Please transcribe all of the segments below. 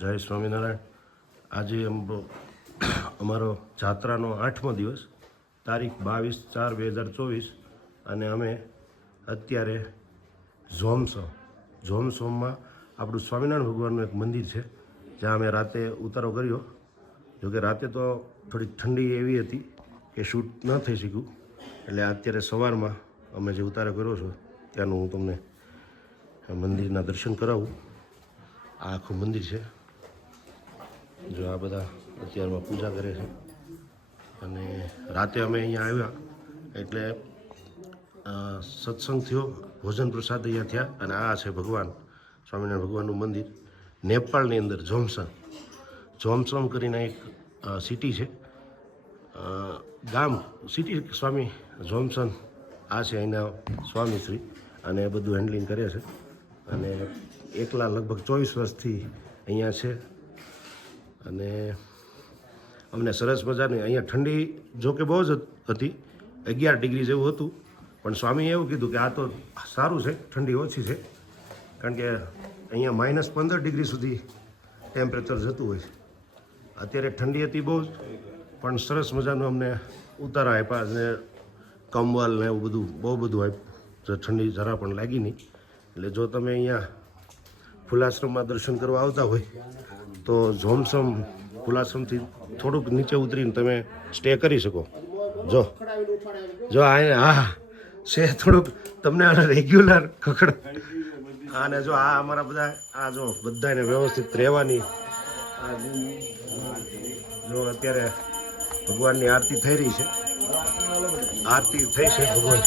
જય સ્વામિનારાયણ. આજે અમારો જાત્રાનો 8મો દિવસ, તારીખ 22/4/2024, અને અમે અત્યારે ઝોમસોમમાં આપણું સ્વામિનારાયણ ભગવાનનું એક મંદિર છે, જ્યાં અમે રાતે ઉતારો કર્યો. જોકે રાતે તો થોડીક ઠંડી એવી હતી કે શૂટ ન થઈ શક્યું, એટલે અત્યારે સવારમાં અમે જે ઉતારો કર્યો છો ત્યાંનું હું તમને મંદિરના દર્શન કરાવું. આ આખું મંદિર છે. જો આ બધા અત્યારમાં પૂજા કરે છે, અને રાતે અમે અહીંયા આવ્યા એટલે સત્સંગ થયો, ભોજન પ્રસાદ અહીંયા થયા. અને આ છે ભગવાન સ્વામિનારાયણ ભગવાનનું મંદિર, નેપાળની અંદર ઝોમસોમ કરીને એક સિટી છે, ગામ સિટી સ્વામી ઝોમસન. આ છે અહીંના સ્વામીશ્રી, અને એ બધું હેન્ડલિંગ કરે છે, અને એકલા લગભગ 24 વર્ષથી અહીંયા છે. અને અમને સરસ મજાની અહીંયા ઠંડી જોકે બહુ જ હતી, 11 ડિગ્રી જેવું હતું, પણ સ્વામીએ એવું કીધું કે આ તો સારું છે, ઠંડી ઓછી છે, કારણ કે અહીંયા -15 ડિગ્રી સુધી ટેમ્પરેચર જતું હોય છે. અત્યારે ઠંડી હતી બહુ જ, પણ સરસ મજાનું અમને ઉતારા આપ્યા, અને કંબલ ને એવું બધું બહુ બધું આપ્યું, ઠંડી જરા પણ લાગી નહીં. એટલે જો તમે અહીંયા ફુલાશ્રમમાં દર્શન કરવા આવતા હોય તો ઝોમસમ ફુલાશ્રમથી થોડુંક નીચે ઉતરીને તમે સ્ટે કરી શકો. જો હા છે થોડુંક તમને રેગ્યુલર ખખડ. અને જો આ અમારા બધા જો બધાને વ્યવસ્થિત રહેવાની. જો અત્યારે ભગવાનની આરતી થઈ રહી છે, આરતી થઈ છે ભગવાન.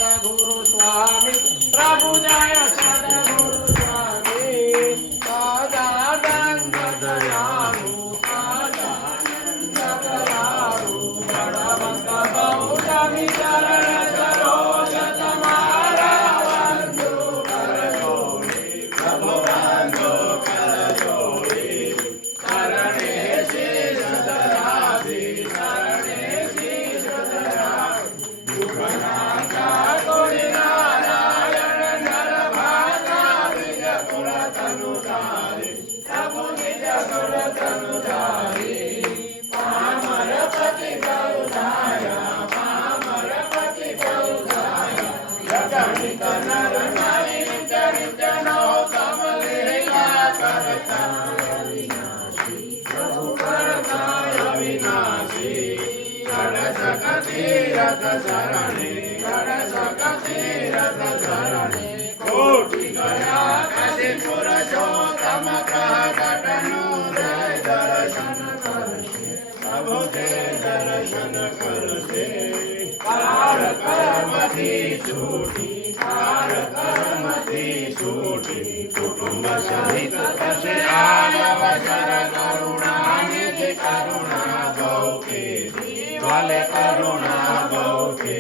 કુટુંબ સહિત થશે આવસર કરુણાનિધિ કરુણા ગૌકે વાલે કરુણા ગૌકે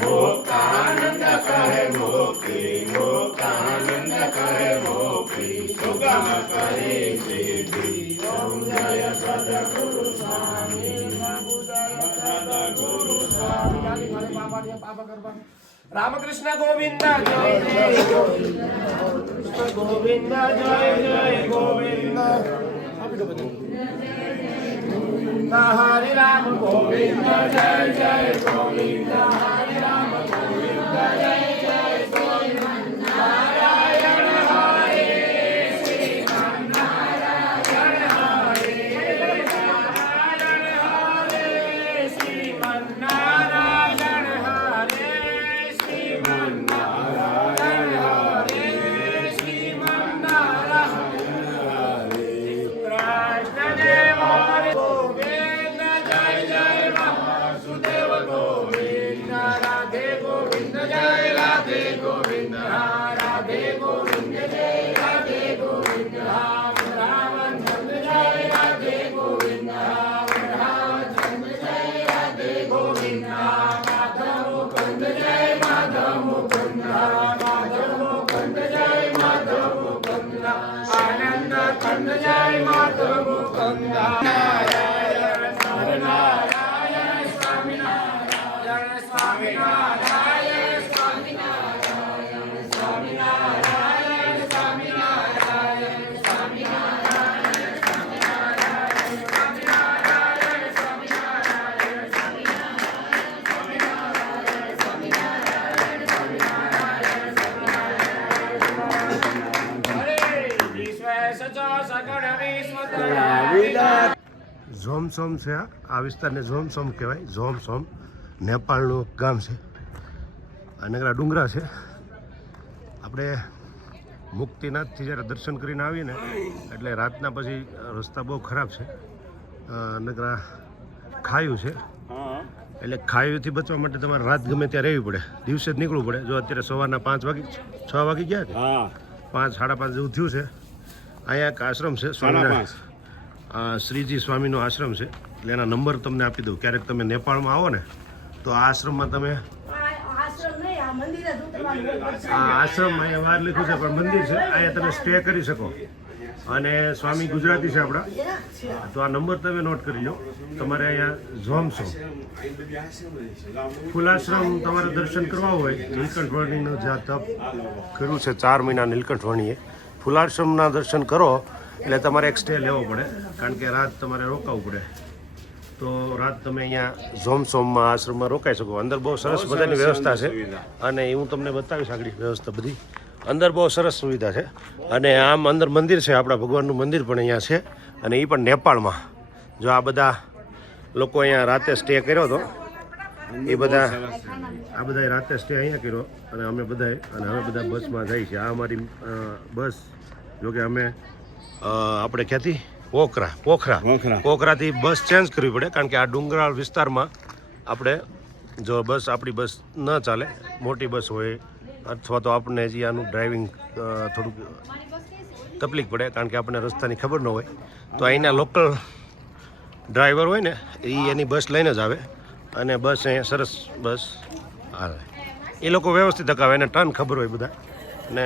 મુક્તાનંદ કહે મુક્તિ મુક્તાનંદ કહે મુક્તિ સુગમ કરે સિદ્ધિ. જય સદગુરુ સ્વામી સદગુરુ સ્વામી. રામકૃષ્ણ ગોવિંદ જય જય કૃષ્ણ ગોવિંદ જય જય ગોવિંદ. હરે રામ ગોવિંદ જય જય ગોવિંદ. હરે રામ ગોવિંદ જય જય ગોવિંદ. નારાયણ હરે શ્રી નારાયણ હરે નારાયણ હરે શ્રી નારાયણ હરે શ્રી નારાયણ હરે શ્રી નારાયણ હરે. કૃષ્ણદેવ હરે ગોવિંદ જય જય વાસુદેવ ગોવિંદ. ઝોમસોમ છે આ વિસ્તારને ઝોમસોમ કહેવાય. ઝોમસોમ નેપાળનું ગામ છે. આ નગરા ડુંગરા છે. આપણે મુક્તિનાથથી જ્યારે દર્શન કરીને આવીએ ને એટલે રાતના પછી રસ્તા બહુ ખરાબ છે. નગરા ખાયું છે એટલે ખાયુંથી બચવા માટે તમારે રાત ગમે ત્યાં રહેવી પડે, દિવસે જ નીકળવું પડે. જો અત્યારે સવારના 5 વાગી 6 વાગી ગયા છે, 5 સાડા 5 જેવું થયું છે. અહીંયા એક આશ્રમ છે સ્વામિનારાયણ, શ્રીજી સ્વામીનો આશ્રમ છે. એટલે એના નંબર તમને આપી દઉં. ક્યારેક તમે નેપાળમાં આવો ને તો આ આશ્રમમાં તમે આશ્રમ અહીંયા વાર લખ્યું છે પણ મંદિર છે, અહીંયા તમે સ્ટે કરી શકો. અને સ્વામી ગુજરાતી છે આપણા, તો આ નંબર તમે નોટ કરી લો. તમારે અહીંયા ઝોમસોમ ફૂલાશ્રમ તમારે દર્શન કરવા હોય, નીલકંઠ વર્ણીનું જ્યાં તપ કર્યું છે 4 મહિના નીલકંઠ વર્ણીએ, ફૂલાશ્રમના દર્શન કરો એટલે તમારે એક સ્ટે લેવો પડે, કારણ કે રાત તમારે રોકાવું પડે. તો રાત તમે અહીંયા ઝોમસોમમાં આશ્રમમાં રોકાઈ શકો. અંદર બહુ સરસ મજાની વ્યવસ્થા છે અને એ હું તમને બતાવીશ આગળ વ્યવસ્થા બધી. અંદર બહુ સરસ સુવિધા છે અને આમ અંદર મંદિર છે, આપણા ભગવાનનું મંદિર પણ અહીંયા છે અને એ પણ નેપાળમાં. જો આ બધા લોકો અહીંયા રાતે સ્ટે કર્યો હતો, એ બધા આ બધાએ રાતે સ્ટે અહીંયા કર્યો અને અમે બધાએ, અને હવે બધા બસમાં જઈએ છીએ. આ અમારી બસ, જોકે અમે આપણે ક્યાંથી પોખરાથી બસ ચેન્જ કરવી પડે, કારણ કે આ ડુંગરાળ વિસ્તારમાં આપણે જો આપણી બસ ન ચાલે, મોટી બસ હોય અથવા તો આપણને હજી આનું ડ્રાઇવિંગ થોડુંક તકલીફ પડે, કારણ કે આપણને રસ્તાની ખબર ન હોય. તો અહીંના લોકલ ડ્રાઈવર હોય ને એ એની બસ લઈને જ આવે અને બસ અહીંયા સરસ બસ આવે. એ લોકો વ્યવસ્થિત હકાવે, એને ટર્ન ખબર હોય બધા. અને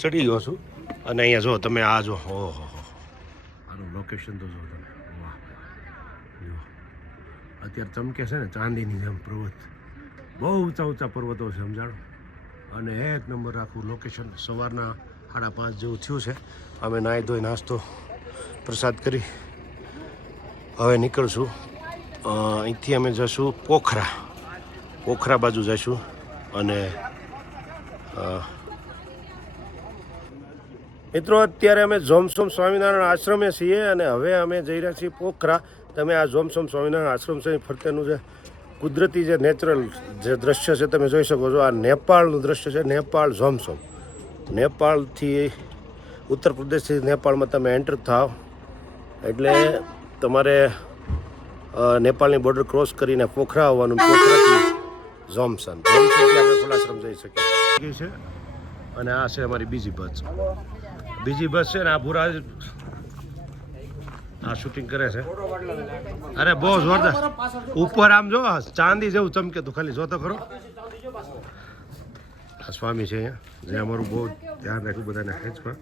ચડી ગયો છું અને અહીંયા જો તમે આ જો, ઓહો આનું લોકેશન તો જો તમે, વાહ જો અત્યારે ચમકે છે ને ચાંદીની જેમ પર્વત, બહુ ઊંચા પર્વતો છે, સમજાણો. અને એક નંબર આખું લોકેશન. સવારના 5:30 જેવું થયું છે. અમે નાહી ધોઈ નાસ્તો પ્રસાદ કરી હવે નીકળશું. અહીંથી અમે જઈશું પોખરા બાજુ જઈશું. અને મિત્રો અત્યારે અમે ઝોમસોમ સ્વામિનારાયણ આશ્રમે છીએ અને હવે અમે જઈ રહ્યા છીએ પોખરા. તમે આ ઝોમસોમ સ્વામિનારાયણ આશ્રમ છે, ફરતેનું જે કુદરતી જે નેચરલ જે દ્રશ્ય છે તમે જોઈ શકો છો. આ નેપાળનું દ્રશ્ય છે, નેપાળ ઝોમસોમ. નેપાળથી ઉત્તર પ્રદેશથી નેપાળમાં તમે એન્ટર થાવ એટલે તમારે નેપાળની બોર્ડર ક્રોસ કરીને પોખરા આવવાનું. પોખરાથી ઝોમસોમથી આપણે ફૂલાશ્રમ જઈ શકીએ છે. અને આ છે અમારી બીજી બસ છે ને આ પૂરા આ શૂટિંગ કરે છે. અરે બહુ જોરદાર, ઉપર આમ જો ચાંદી જેવું ચમકે, તું ખાલી જોતો ખરો. આ સ્વામી છે અહીંયા, જે અમારું બહુ ધ્યાન રાખ્યું બધાને ખેંચમાં.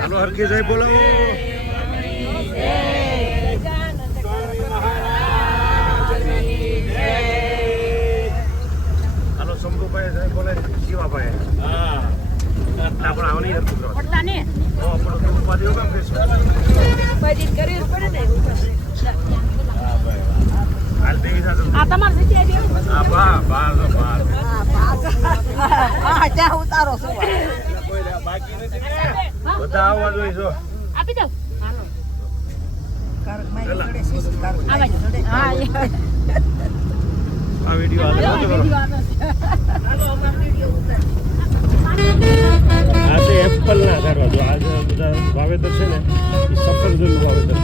હાલો હરકી જય બોલાવો. શંભુભાઈ જય બોલે, શિવાભાઈ આપણે આવની પડતા ને ઉપાધિ હોગા ફેસ ઉપાધિ કરી પડે ને હાલ દેવી સાથે આ તમાર સીધી આવી આ બા ત્યાં ઉતારો છો બાકી નથી ને બધા આવવા જોઈએ છો આપી દો હાલો કારક માઈ જોડે સીસી કારક હા આ વિડિયો આવે છે. હાલો અમાર વિડિયો ઉતાર. આ છે એપલ ના ઝાડવા. જો આ બધા વાવેતર છે ને એ સફરજનનું વાવેતર છે.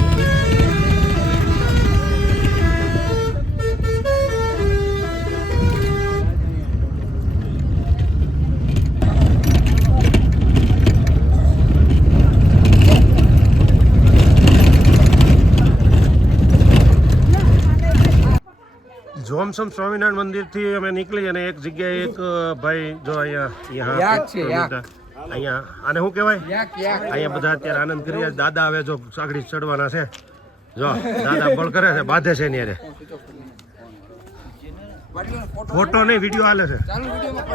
ઝોમસોમ સ્વામિનારાયણ મંદિરથી અમે નીકળી અને એક જગ્યાએ એક ભાઈ જો અહીંયા આને શું કહેવાય, અહીંયા બધા અત્યારે આનંદ કરી રહ્યા. દાદા હવે જો સાગડી ચડવાના છે, જો દાદા બળ કરે છે, બાંધે છે એની અરે. ફોટો નહીં, વિડીયો હાલે છે.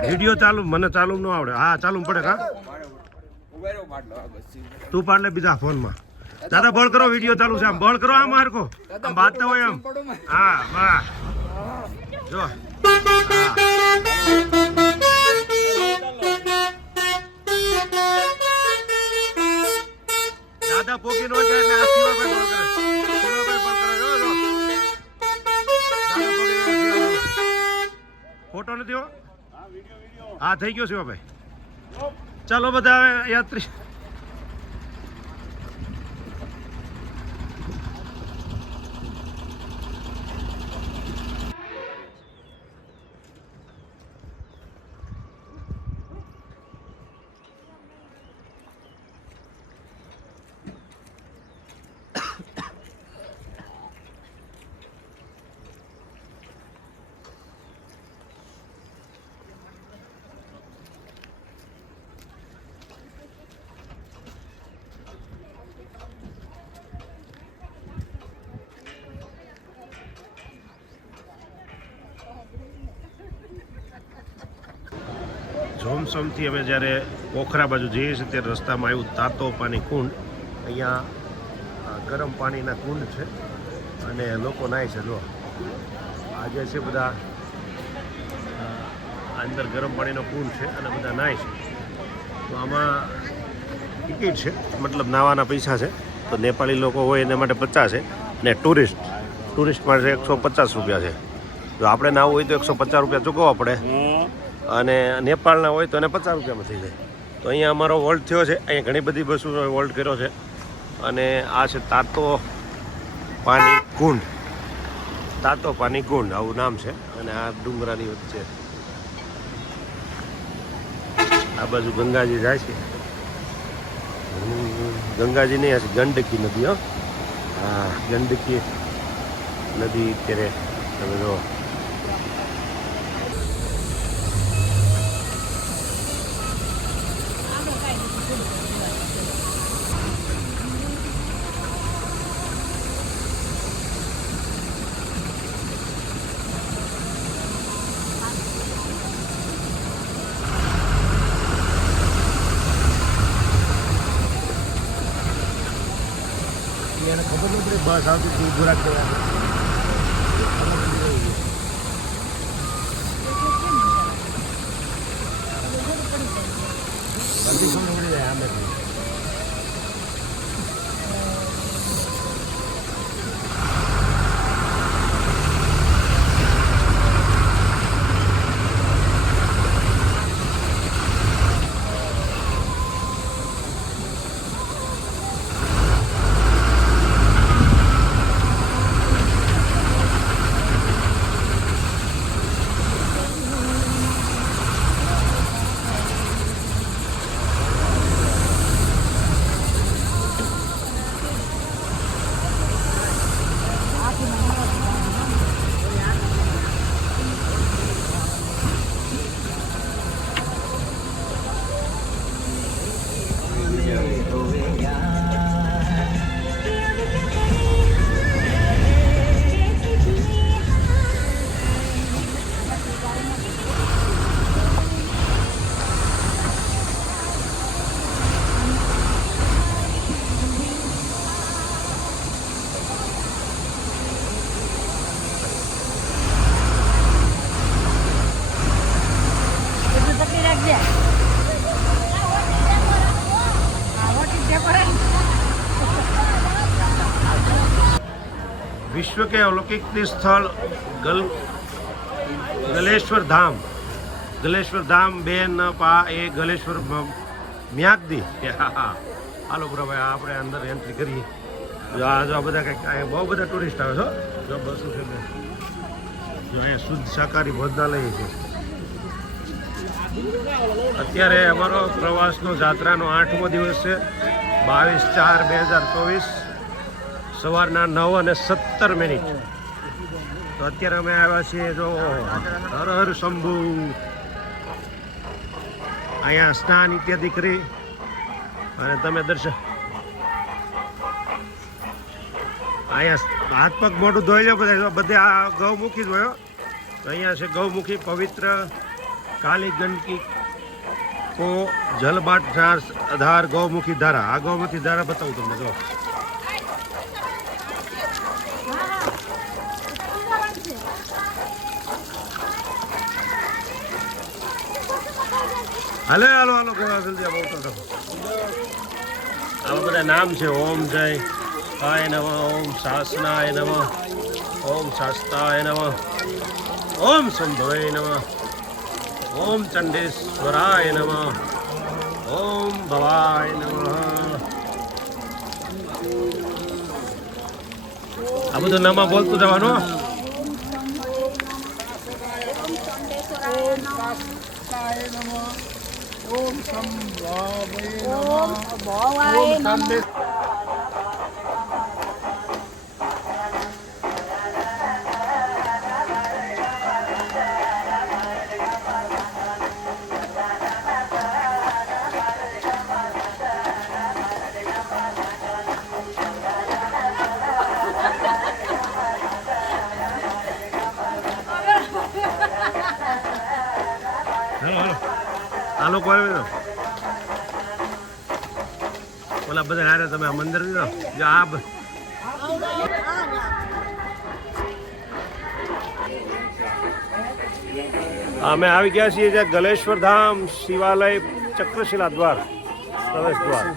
વિડીયો ચાલુ, મને ચાલુ ન આવડે. હા ચાલુ પડે. હા તું પાડ લે બીજા ફોનમાં. દાદા બળ કરો, વિડીયો ચાલુ છે, આમ બળ કરો, આમ મારકો આમ બાતતા હોય આમ. હા વાહ જો દાદા પોકી નો જાય એટલે આ શિવાભાઈ બળ કરે, શિવાભાઈ બળ કરે. જો જો દાદા પોકી ફોટો નથી હો. હા થઈ ગયો શિવાભાઈ. ચાલો બધા યાત્રી જોમસોમથી અમે જ્યારે પોખરા બાજુ જઈએ છીએ ત્યારે રસ્તામાં આવ્યું તાતો પાણી કુંડ. અહીંયા ગરમ પાણીના કુંડ છે અને લોકો નાય છે. જો આજે છે બધા અંદર ગરમ પાણીનો કુંડ છે અને બધા નાય છે. તો આમાં ટિકિટ છે, મતલબ નાવાના પૈસા છે. તો નેપાળી લોકો હોય એના માટે 50 છે ને ટુરિસ્ટ માટે 150 રૂપિયા છે. જો આપણે નાવું હોય તો 150 રૂપિયા ચૂકવવા પડે અને નેપાળના હોય તો એને 50 રૂપિયામાં થઈ જાય. તો અહીંયા અમારો વોલ્ટ થયો છે. અહીંયા ઘણી બધી બસો વોલ્ટ કર્યો છે અને આ છે તાતો પાણી કુંડ આવું નામ છે. અને આ ડુંગરાની વચ્ચે આ બાજુ ગંગાજી જાય છે. ગંગાજી નહીં, આ ગંડકી નદી. હા ગંડકી નદી અત્યારે તમે જો એને ખબર નથી પડે બસ આવતી હતી ઊભું રાખતો विश्व के अलौकिक स्थल गलेश्वर धाम बेन पा ए गलेश्वर म्यागदी हालो बरा भाई આપણે અંદર એન્ટ્રી કરીએ. જો આ બધા કંઈક બહુ બધા ટુરિસ્ટ આવે છે. જો બસો છે જો અહીંયા શુદ્ધ શાકાહારી ભોજનાલય છે. અત્યારે અમારો પ્રવાસનો જાત્રાનો 8મો દિવસ છે. 22/4/2024 સવારના 9:17. તો અત્યારે અમે આવ્યા છીએ જો હર હર શંભુ. અહીંયા સ્નાન ઇત્યાદિ કરી અને તમે દર્શન અહીંયા હાથ પગ મોઢું ધોઈ લો. બધે આ ગૌમુખી જ હોય. તો અહીંયા છે ગૌમુખી પવિત્ર કાલી ગંડકી કો જલबाट આધાર ગૌમુખી ધારા. આ ગૌમુખી ધારા બતાવું તમને. જો હાલો હાલો હાલો કેવા જલ્દી આવો ઉતરતો આવા બધા નામ છે ઓમ જય આય નમઃ ઓમ શાસનાય નમઃ ઓમ શાસ્તાય નમઃ ઓમ શંભવે નમઃ ઓમ ચંડેશ્વરાય નમઃ ઓમ ભવાય નમઃ આ બધું નામમાં બોલતું જવાનું ઓમ ભવાય નમઃ આ લોકો આવે તો ઓલા બધા હારે તમે આ મંદિર દીધો જો આ અમે આવી ગયા છીએ જ્યાં ગલેશ્વર ધામ શિવાલય ચક્રશિલા દ્વાર પ્રવેશ દ્વાર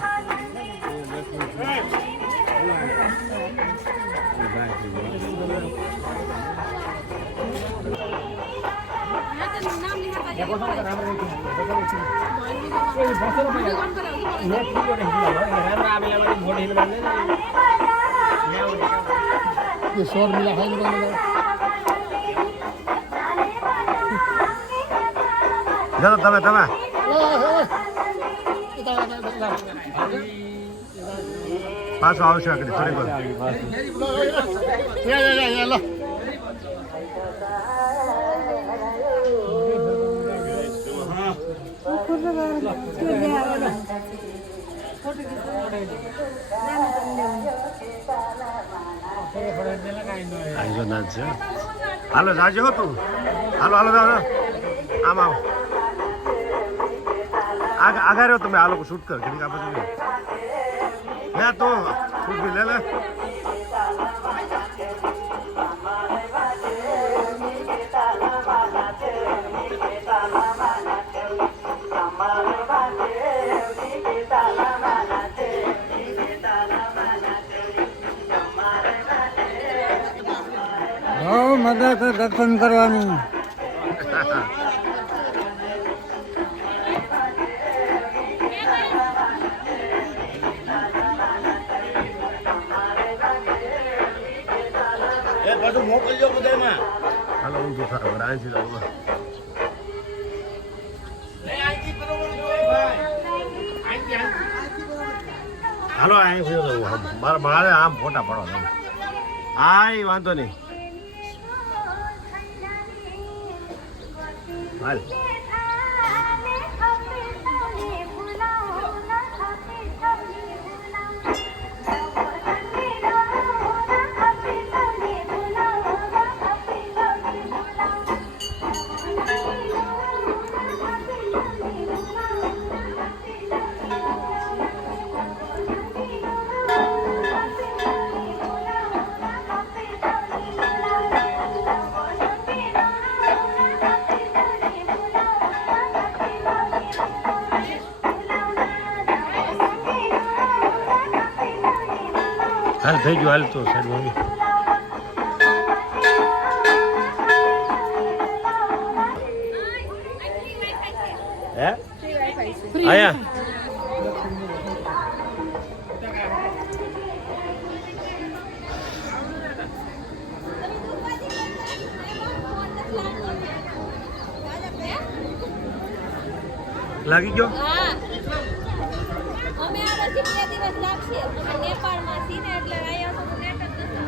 તમે તમે પાછો આવશે આગળ થોડી વાર આજો ના છે હાલો જાજો તું હાલો હાલો હાલો આમ આવો આગળ રહ્યો તમે આ લોકો શૂટ કર ઘડી આ બધું હે તો શૂટ લે લે મદદ દર્શન કરવાનું બધું મોકલજો બધામાં હાલો હું જો ખરા રાંચી જાવ હાલો અહીં મારે આમ ફોટા પડો તમે આય વાંધો નહીં હાલ હાલ થઈ ગયું હાલ તો સાઈડમાં હે આયા લાગી ગયો અમે આ વર્ષે 2 દિવસ લાગશે અમે નેપાળમાં છીએ ને એટલે અહીંયા તો નેટ જ નથી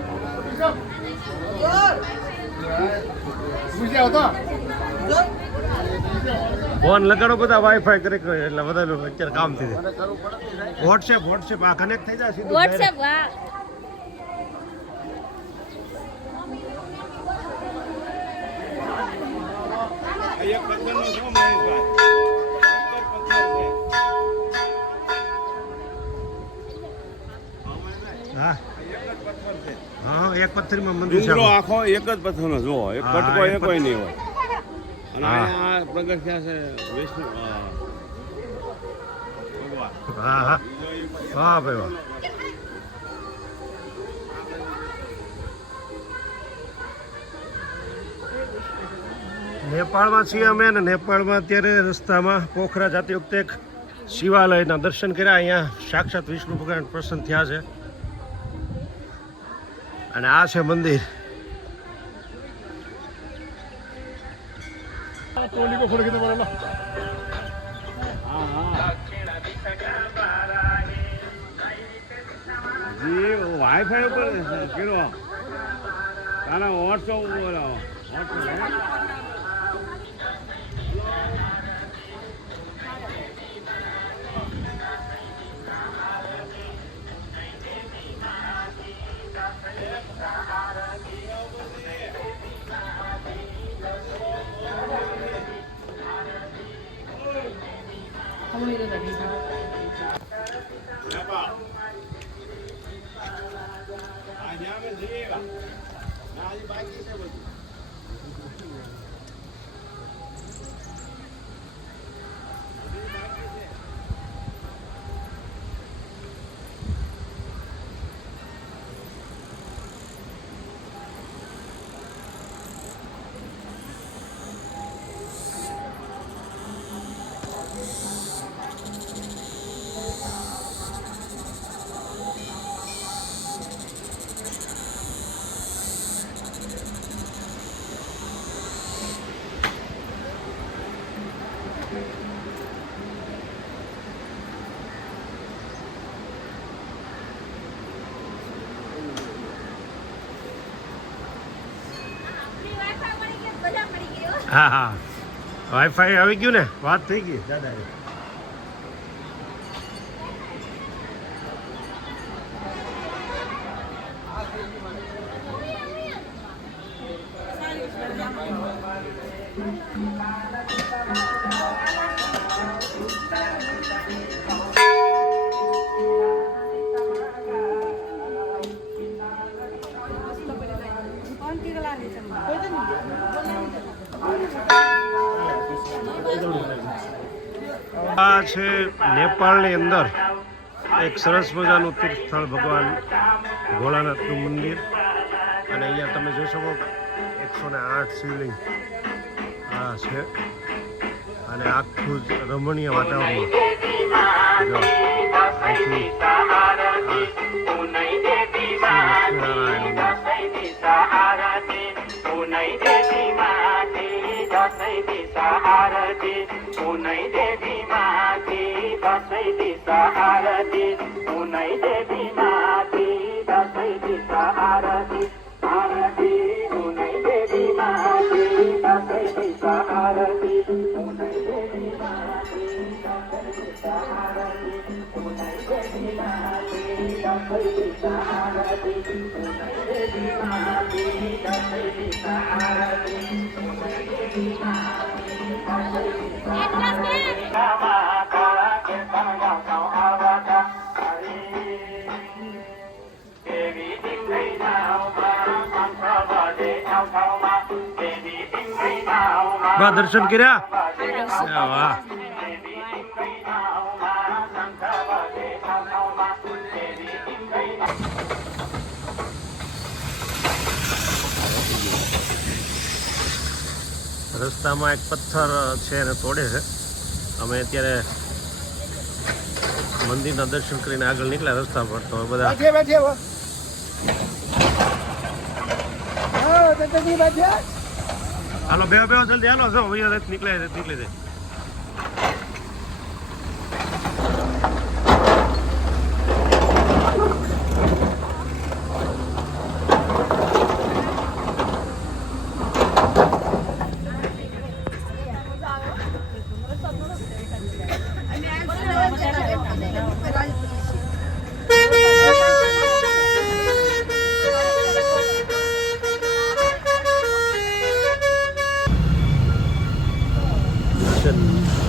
ફોન લગાડો બધા વાઈફાઈ કરે એટલે બધા અત્યારે કામ થઈ જાય વોટ્સએપ આ કનેક્ટ થઈ જાય સીધું વોટ્સએપ હા એક પથ્થરનો શું મહેશભાઈ હા એક પથ્થરમાં મંદિર છે ડુંગરો આખો એક જ પથ્થરનો જોવો એક કટકો એકોય નહીં હોય અને આ પ્રગટ થયા છે વિષ્ણુ હા હા હા ભાઈ વાહ. નેપાળમાં છીએ અમે અને નેપાળમાં અત્યારે રસ્તામાં પોખરા જતી વખતે એક શિવાલયના દર્શન કર્યા. અહીંયા સાક્ષાત વિષ્ણુ ભગવાન પ્રસન્ન થયા છે અને આ છે મંદિર. જી વાઈફાઈ ઉપર કર્યો તારા વોટ્સઅપ ઉપર હા હા વાઈફાઈ આવી ગયું ને, વાત થઈ ગઈ દાદા. આ છે નેપાળની અંદર એક સરસ મજાનું તીર્થ સ્થળ ભગવાન ભોળાનાથનું મંદિર. અને અહીંયા તમે જોઈ શકો 108 શિવલિંગ આ છે અને આખું જ રમણીય વાતાવરણ. જો અહીંથી બા દર્શન કર્યા. વાહ રસ્તામાં એક પથ્થર છે એને તોડે છે. અમે અત્યારે મંદિરના દર્શન કરીને આગળ નીકળ્યા રસ્તા પર તો બધા હાલો બે જલ્દી હાલો જો નીકળે નીકળી જાય.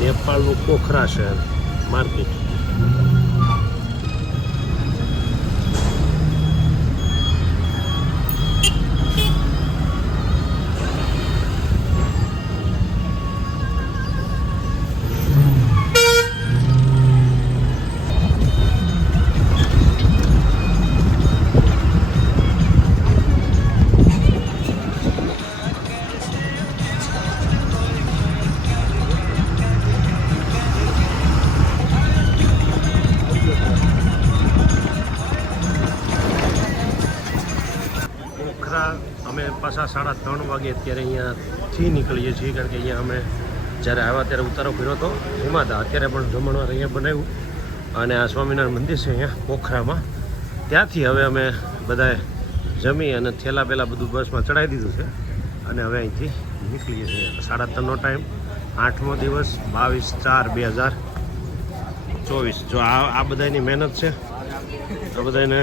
નેપાળનું પોખરા શહેર માર્કેટ. પોખરા અમે પાછા 3:30 વાગે અત્યારે અહીંયાથી નીકળીએ છીએ, કારણ કે અહીંયા અમે જ્યારે આવ્યા ત્યારે ઉતારો ફેર્યો હતો એમાં હતા. અત્યારે પણ જમણવાર અહીંયા બનાવ્યું અને આ સ્વામિનારાયણ મંદિર છે અહીંયા પોખરામાં. ત્યાંથી હવે અમે બધાએ જમી અને થેલા પહેલાં બધું બસમાં ચડાવી દીધું છે અને હવે અહીંથી નીકળીએ છીએ. 3:30નો ટાઈમ, 8મો દિવસ, 22/4/2024. જો આ બધાની મહેનત છે. આ બધાને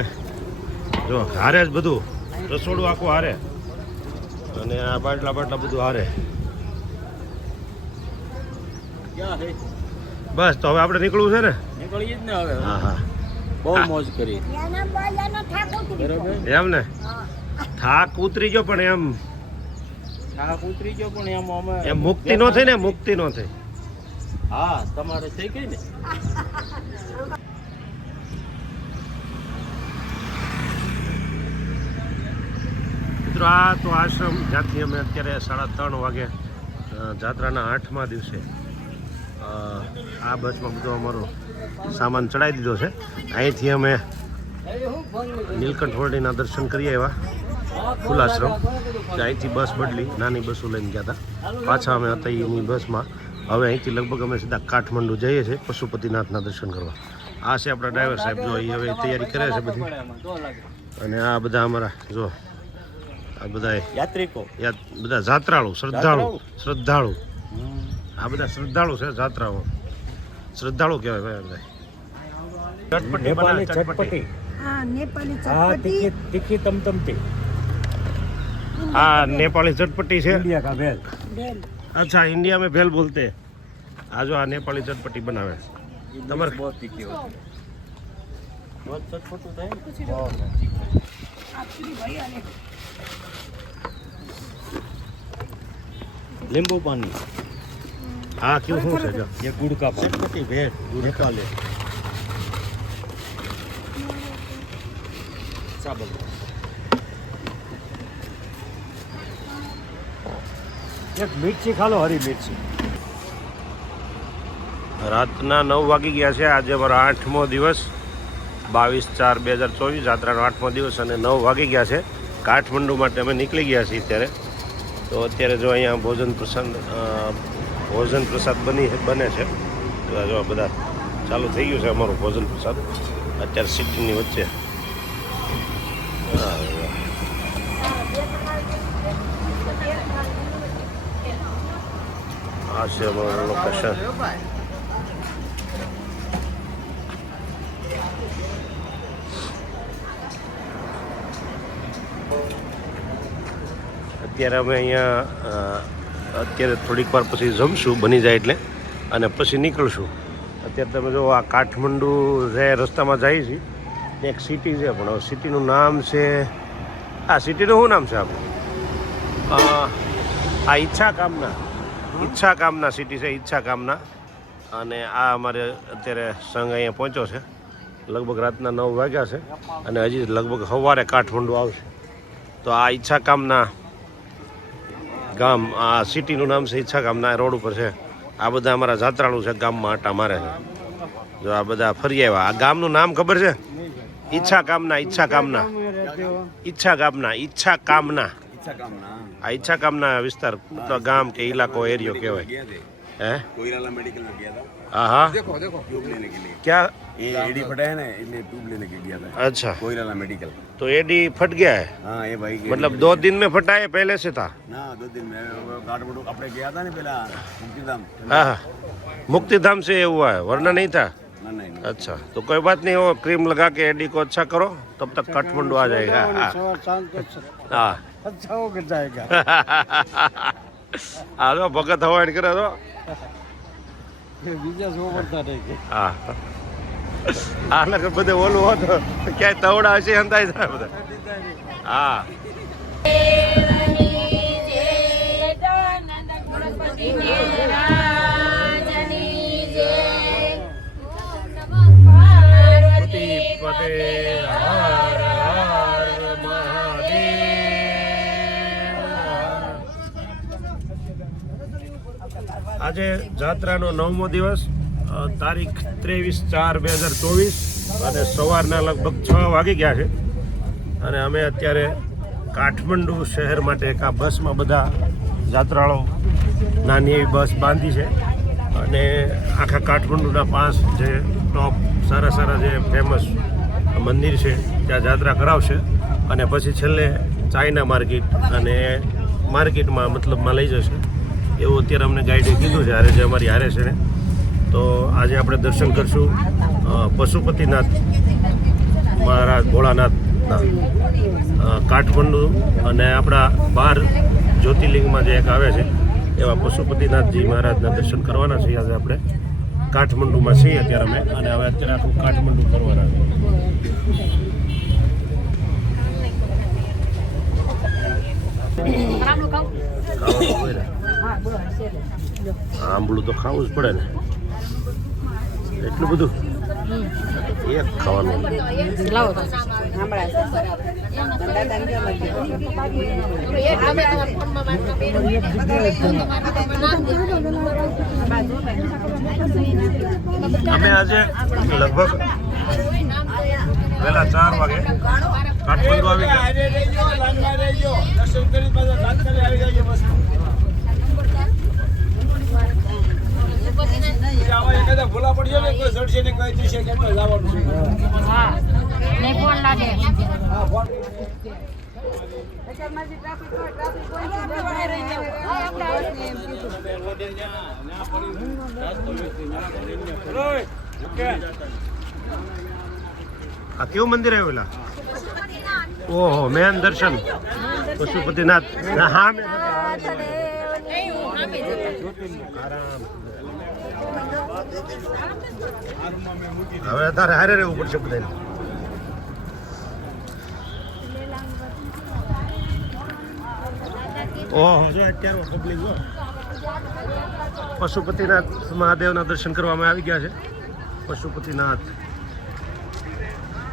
જો હારે જ બધું, રસોડું આખું હારે અને આ બાટલા બધું હારે. બસ તો હવે આપણે નીકળવું છે ને? નીકળીએ જ ને હવે. હા હા, બહુ મોજ કરી. એમ ને થાક ઉતરી ગયો, પણ એમ થાક ઉતરી ગયો પણ અમે એમ મુક્તિ નો થઈ ને, મુક્તિ નો થઈ. હા, તમારે થઈ ગઈ ને. મિત્રો આ તો આશ્રમ જ્યાંથી અમે અત્યારે 3:30 વાગે જાત્રાના 8મા દિવસે આ બસમાં બધો અમારો સામાન ચડાવી દીધો છે. અહીંથી અમે નીલકંઠ વરડીના દર્શન કરી આવ્યા, ફૂલાશ્રમ. અહીંથી બસ બદલી, નાની બસો લઈને ગયા હતા. પાછા અમે હતા એની બસમાં. હવે અહીંથી લગભગ અમે સીધા કાઠમંડુ જઈએ છીએ પશુપતિનાથના દર્શન કરવા. આ છે આપણા ડ્રાઈવર સાહેબ, જો એ હવે તૈયારી કરે છે બધી. અને આ બધા અમારા જો આ બધા યાત્રિકો, બધા જાત્રાળુ, શ્રદ્ધાળુ આ બધા શ્રદ્ધાળુ છે. શ્રદ્ધાળુ કહેવાય ભાઈ. ચટપટી બનાવે, ચટપટી. હા, નેપાળી હા, ચટપટી. તીખી તમતમતી. આ નેપાળી ચટપટી છે. इंडिया का भेल. બેલ. अच्छा, इंडिया में भेल बोलते हैं. આ જો આ નેપાળી ચટપટી બનાવે તમારે. बहुत तीखी होती है. बहुत चटपटू થાય. नींबू पानी. હા ક્યું શું છે જો ये गुड़ का पानी. ચટપટી ભેળ નેપાળી. चावल. एक मिर्ची खा लो, हरी मिर्ची. રાતના 9 વાગી ગયા છે. આજે અમારો 8મો દિવસ, 22/4/2024, જાત્રાનો 8મો દિવસ અને 9 વાગી ગયા છે. કાઠમંડુ માટે અમે નીકળી ગયા છીએ અત્યારે. તો અત્યારે જો અહીંયા ભોજન પ્રસાદ બને છે. તો જો આ બધા ચાલુ થઈ ગયું છે અમારું ભોજન પ્રસાદ અત્યારે સિટીની વચ્ચે. આ છે અમારું લોકેશન. અત્યારે અમે અહીંયા અત્યારે થોડીક વાર પછી જમશું બની જાય એટલે, અને પછી નીકળશું. અત્યારે તમે જો આ કાઠમંડુ જે રસ્તામાં જઈએ છીએ, એક સિટી છે, પણ સિટીનું નામ છે, આ સિટીનું શું નામ છે આપણું? આ ઈચ્છા કામના સિટી છે, ઈચ્છા કામના. અને આ અમારે અત્યારે સંઘ અહીંયા પહોંચ્યો છે. લગભગ રાતના 9 વાગ્યા છે અને હજી લગભગ સવારે કાઠમંડુ આવશે. તો આ ઈચ્છા કામના ગામ, આ સિટીનું નામ છે ઈચ્છા કામના. રોડ ઉપર છે. આ બધા અમારા જાત્રાળુ છે, ગામમાં આટા મારે છે. જો આ બધા ફરી આવ્યા. આ ગામનું નામ ખબર છે? ઈચ્છા કામના. આ ઈચ્છા કામના વિસ્તાર, તો ગામ કે ઇલાકો, એરિયો કહેવાય. હે, कोयराला मेडिकल में गया था. હા હા, ट्यूब लेने के लिए. क्या? ये एडी फटा है ना, इसलिए ट्यूब लेने के गया था. अच्छा, कोयराला मेडिकल. तो एडी फट गया है? हाँ, ये भाई मतलब 2 दिन में फटा है, पहले से था? ना 2 दिन में काठमांडू अपने गया था ना पहला मुक्तिधाम. हाँ हाँ, मुक्तिधाम से ये हुआ है, वरना नहीं था. ना नहीं अच्छा, तो कोई बात नहीं, वो क्रीम लगा के एडी को अच्छा करो, तब तक काठमंडू आ जाएगा. हाँ अच्छा हो जाएगा. આ તો ભગત હવાડ કરે તો. બીજા શું કરતા રહે? હા, આ લગર બધે ઓલું હોત ક્યાંય તવડા હશે અંદાજ થાય બધા. હા, આજે જાત્રાનો 9મો દિવસ, તારીખ 23/4/2024 અને સવારના લગભગ 6 વાગી ગયા છે. અને અમે અત્યારે કાઠમંડુ શહેર માટે એક આ બસમાં બધા યાત્રાળુ નાની એવી બસ બાંધી છે અને આખા કાઠમંડુના 5 જે ટોપ સારા જે ફેમસ મંદિર છે ત્યાં યાત્રા કરાવશે અને પછી છેલ્લે ચાઇના માર્કેટ અને માર્કેટમાં મતલબમાં લઈ જશે એવું અત્યારે અમને ગાઈડે કીધું છે જે અમારી હારે છે ને. તો આજે આપણે દર્શન કરશું પશુપતિનાથ મહારાજ ભોળાનાથના કાઠમંડુ અને આપણા 12 જ્યોતિર્લિંગમાં જે એક આવે છે એવા પશુપતિનાથજી મહારાજના દર્શન કરવાના છીએ. આજે આપણે કાઠમંડુમાં છીએ અત્યારે અમે અને હવે અત્યારે આખું કાઠમંડુ કરવાના છે. આંબળું તો ખાવું જ પડે ને, એટલું બધું એક ખાવાનું. અમે આજે લગભગ વહેલા 4 વાગે કાઠમંડુ આવી ગયા. ભૂલા પડશે ને કોઈ ચડશે ને કઈ દિશે કેટલો જવાનું છે. આ કેવું મંદિર આવેલા? ઓહો, મેન દર્શન પશુપતિનાથ. હા, હવે તારે હારે રહેવું પડશે બધાને. ઓહો, અત્યારે પબ્લિક પશુપતિનાથ મહાદેવના દર્શન કરવામાં આવી ગયા છે. પશુપતિનાથ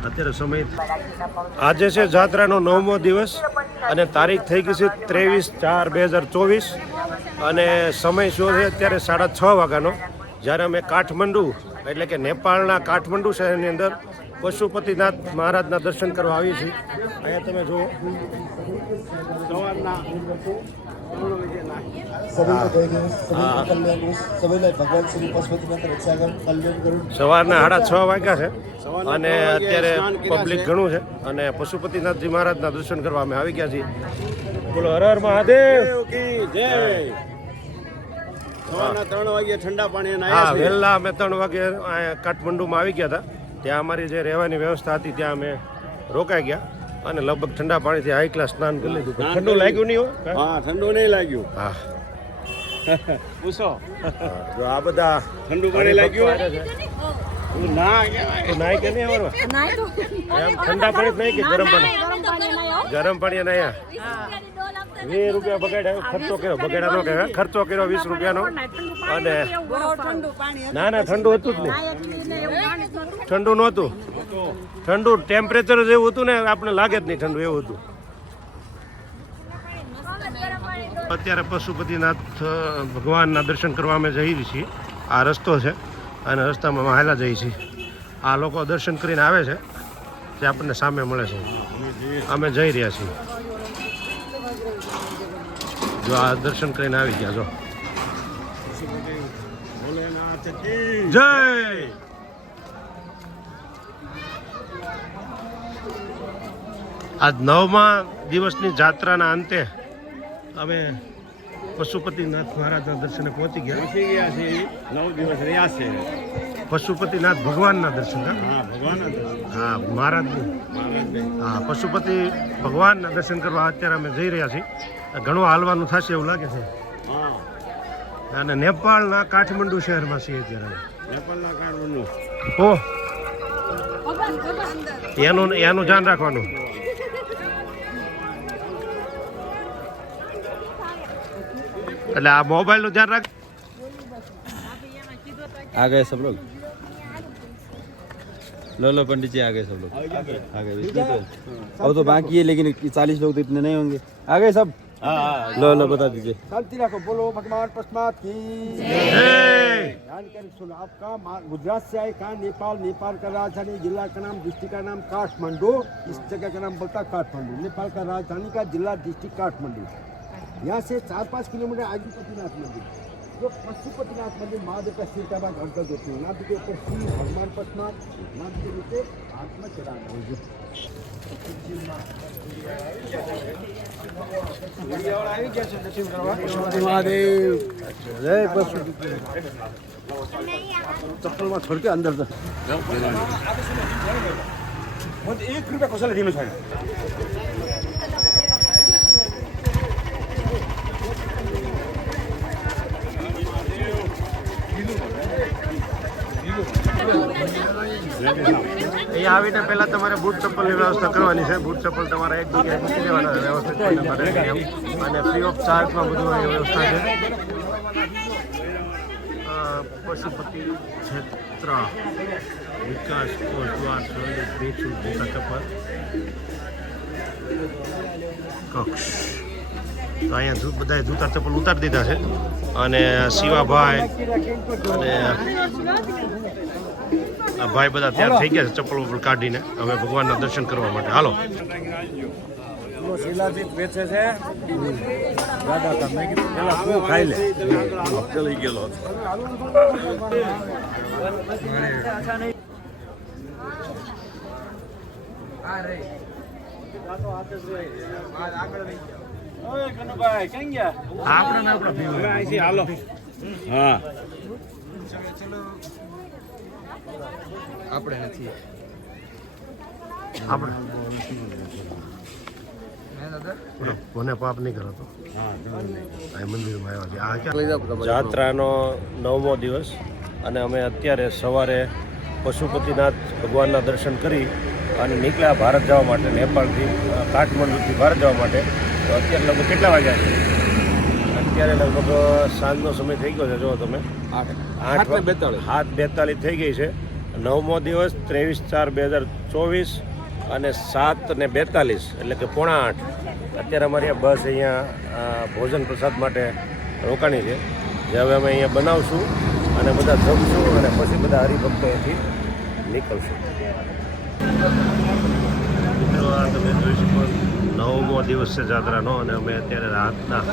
અત્યારે સમય આજે છે જાત્રાનો 9મો દિવસ અને તારીખ થઈ ગઈ છે 23/4/2024 અને સમય શું છે અત્યારે 6:30 વાગ્યાનો. જ્યારે અમે કાઠમંડુ એટલે કે નેપાળના કાઠમંડુ શહેરની અંદર પશુપતિનાથ મહારાજના દર્શન કરવા આવીએ છીએ. અહીંયા તમે જુઓ સવારના 6:30 વાગ્યા છે અને અત્યારે પબ્લિક ઘણું છે અને પશુપતિનાથજી મહારાજના દર્શન કરવા અમે આવી ગયા છીએ. બોલો હર હર મહાદેવ કી જય. સવારના 3 વાગે ઠંડા પાણી હા, વહેલા અમે 3 વાગે કાઠમંડુમાં આવી ગયા હતા. ત્યાં અમારી જે રહેવાની વ્યવસ્થા હતી ત્યાં અમે રોકાઈ ગયા અને લગભગ ઠંડા પાણીથી હાઈ ક્લાસ સ્નાન કરી લીધું. ઠંડુ લાગ્યું નહીં હોય? હા, ઠંડુ નહીં લાગ્યું. હા, પૂછો જો આ બધા ઠંડુ પાણી લાગ્યું ના નાય કે નહીં અમારું એમ ઠંડા પાણી નહીં કે ગરમ પાણી? ગરમ પાણી નાયા. 20 રૂપિયા બગાડ્યા, ખર્ચો કર્યો. બગાડ્યા નો કહેવાય, ખર્ચો કર્યો 20 રૂપિયાનો. અને ના ઠંડુ હતું જ નહીં, ઠંડુ નહોતું. ઠંડુ ટેમ્પરેચર જેવું હતું ને આપણે લાગે જ નહીં ઠંડુ, એવું હતું. અત્યારે પશુપતિનાથ ભગવાનના દર્શન કરવા અમે જઈ છીએ. આ રસ્તો છે અને રસ્તામાં હાલા જઈએ છીએ. આ લોકો દર્શન કરીને આવે છે જે આપણને સામે મળે છે. અમે જઈ રહ્યા છીએ. જો આ દર્શન કરીને આવી ગયા. જો જય. આજ 9મા દિવસની જાત્રાના અંતે અમે પશુપતિનાથ મહારાજના દર્શને પહોંચી ગયા છે. 9 દિવસ રહ્યા છે. પશુપતિનાથ ભગવાનના દર્શન. હા, ભગવાનના દર્શન. હા, મહારાજનું. હા, પશુપતિ ભગવાનના દર્શન કરવા અત્યારે અમે જઈ રહ્યા છીએ. ઘણું હાલવાનું થશે એવું લાગે છે. હા, અને નેપાળના કાઠમંડુ શહેરમાં છીએ અત્યારે. નેપાળના કાઠમંડુ. ઓ એનું ધ્યાન રાખવાનું. એટલે આ મોબાઈલનું ધ્યાન રાખ. आ गए सब लोग. लो पंडित जी आ गए सब लोग. आ गए. इतने तो अब तो बाकी है लेकिन 40 लोग तो इतने नहीं होंगे. आ गए सब. लो लो बता दीजिए। शांति रखो, बोलो भगवान पशुपत की। जय। जानकारी सुनो, आपका गुजरात से आए, कहाँ नेपाल, नेपाल का राजधानी जिला का नाम, डिस्ट्रिक्ट का नाम काठमांडू, इस जगह का नाम बोलता काठमांडू। नेपाल का राजधानी का जिला डिस्ट्रिक्ट काठमांडू। यहाँ से 4-5 किलोमीटर आगे पशुपतिनाथ मंदिर, जो पशुपतिनाथ मंदिर महादेव का सिर का भाग अंतर देते हैं। नाथ के ऊपर श्री भगवान पशुपत, नाथ के नीचे हाथ में चढ़ाना होगी। महादेव जय पशुपति। चप्पल में छोड़ के अंदर जा। 1 रुपियाँ कसैले दिनु छैन। અહીંયા આવીને પહેલાં તમારે બૂટ ચપ્પલની વ્યવસ્થા કરવાની છે. બૂટ ચપ્પલ તમારે એક જગ્યાએ મૂકી દેવાના વ્યવસ્થિત કરીને ભરેલી એમ. અને ફ્રી ઓફ ચાર્જમાં બધું અહીં વ્યવસ્થા છે. પશુપતિ ક્ષેત્ર વિકાસ કોષ દ્વાર ભેચું જૂતા ચપ્પલ કક્ષ. તો અહીંયા બધાએ જૂતા ચપ્પલ ઉતારી દીધા છે. અને શિવાભાઈ અને આ ભાઈ બધા તૈયાર થઈ ગયા છે ચપ્પલ ઉપર કાઢીને હવે ભગવાનના દર્શન કરવા માટે. હાલો. શિલાજીત વેચે છે દાદા તમે પેલા તું ખાઈ લે ચલી ગયેલો હાલો. હા આપણે નથી. આપણે કોને પાપ નહીં કરો તો આ મંદિરમાં આવ્યા છે. આ ક્યાં જાત્રાનો 9મો દિવસ અને અમે અત્યારે સવારે પશુપતિનાથ ભગવાનના દર્શન કરી અને નીકળ્યા ભારત જવા માટે, નેપાળથી કાઠમંડુથી ભારત જવા માટે. તો અત્યારે લગભગ કેટલા વાગ્યા છે? અત્યારે લગભગ સાંજનો સમય થઈ ગયો છે. જો તમે 8:42 થઈ ગઈ છે. 9મો દિવસ 23/4/2024 અને 7:42 એટલે કે 7:45 અત્યારે અમારી આ બસ અહીંયા ભોજન પ્રસાદ માટે રોકાણી છે. જે હવે અમે અહીંયા બનાવશું અને બધા જમશું અને પછી બધા હરિભક્તો અહીંથી નીકળશું. તમે જોઈ શકો 9મો દિવસ છે જાત્રાનો અને અમે અત્યારે રાતના